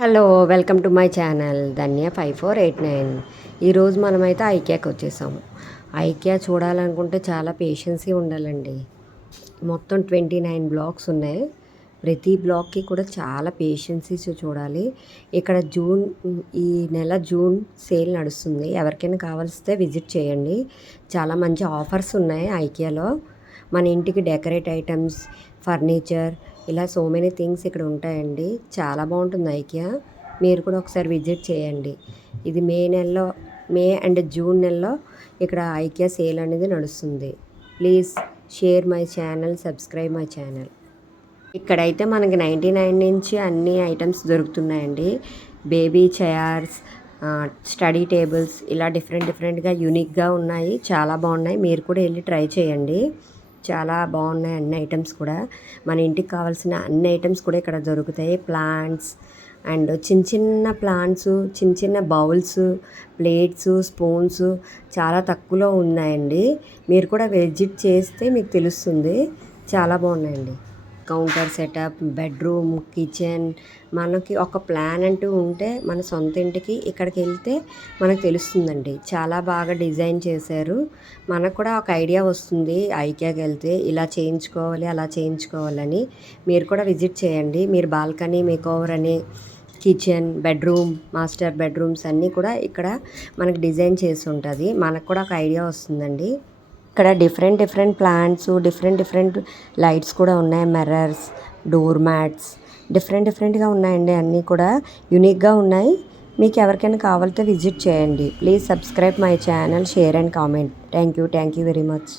Hello welcome to my channel Dhanya 5489. ఈరోజు మనమైతే ఐకియాకి వచ్చేసాము. ఐకియా చూడాలనుకుంటే చాలా పేషెన్సీ ఉండాలండి. మొత్తం 29 బ్లాక్స్ ఉన్నాయి. ప్రతి బ్లాక్కి కూడా చాలా పేషెన్సీ చూడాలి. ఇక్కడ ఈ నెల జూన్ సేల్ నడుస్తుంది. ఎవరికైనా కావాల్సితే విజిట్ చేయండి. చాలా మంచి ఆఫర్స్ ఉన్నాయి ఐకియాలో. మన ఇంటికి డెకరేట్ ఐటమ్స్, ఫర్నిచర్, ఇలా సో మెనీ థింగ్స్ ఇక్కడ ఉంటాయండి. చాలా బాగుంటుంది ఐకియా. మీరు కూడా ఒకసారి విజిట్ చేయండి. ఇది మే అండ్ జూన్ నెలలో ఇక్కడ ఐకియా సేల్ అనేది నడుస్తుంది. Please share my channel, subscribe my channel. ఇక్కడైతే మనకి 99 నుంచి అన్ని ఐటమ్స్ దొరుకుతున్నాయండి. బేబీ చైర్స్, స్టడీ టేబుల్స్, ఇలా డిఫరెంట్గా యూనిక్గా ఉన్నాయి. చాలా బాగున్నాయి. మీరు కూడా వెళ్ళి ట్రై చేయండి. చాలా బాగున్నాయి అన్ని ఐటమ్స్ కూడా. మన ఇంటికి కావాల్సిన అన్ని ఐటమ్స్ కూడా ఇక్కడ దొరుకుతాయి. ప్లాంట్స్ అండ్ చిన్న ప్లాంట్స్, చిన్న బౌల్స్, ప్లేట్స్, స్పూన్స్ చాలా తక్కువలో ఉన్నాయండి. మీరు కూడా విజిట్ చేస్తే మీకు తెలుస్తుంది. చాలా బాగున్నాయండి. కౌంటర్ సెటప్, బెడ్రూమ్, కిచెన్, మనకి ఒక ప్లాన్ అంటూ ఉంటే మన సొంత ఇంటికి ఇక్కడికి వెళ్తే మనకు తెలుస్తుందండి. చాలా బాగా డిజైన్ చేశారు. మనకు కూడా ఒక ఐడియా వస్తుంది ఐకియాకి వెళ్తే ఇలా చేయించుకోవాలి, అలా చేయించుకోవాలని. మీరు కూడా విజిట్ చేయండి. మీరు బాల్కనీ మేకోవర్ అని, కిచెన్, బెడ్రూమ్, మాస్టర్ బెడ్రూమ్స్ అన్నీ కూడా ఇక్కడ మనకి డిజైన్ చేసి ఉంటుంది. మనకు కూడా ఒక ఐడియా వస్తుందండి. ఇక్కడ డిఫరెంట్ ప్లాంట్స్, డిఫరెంట్ లైట్స్ కూడా ఉన్నాయి. మిర్రర్స్, డోర్ మ్యాట్స్, డిఫరెంట్గా ఉన్నాయండి. అన్నీ కూడా యూనిక్గా ఉన్నాయి. మీకు ఎవరికైనా కావాలితే విజిట్ చేయండి. Please subscribe my channel, share and comment. Thank you very much.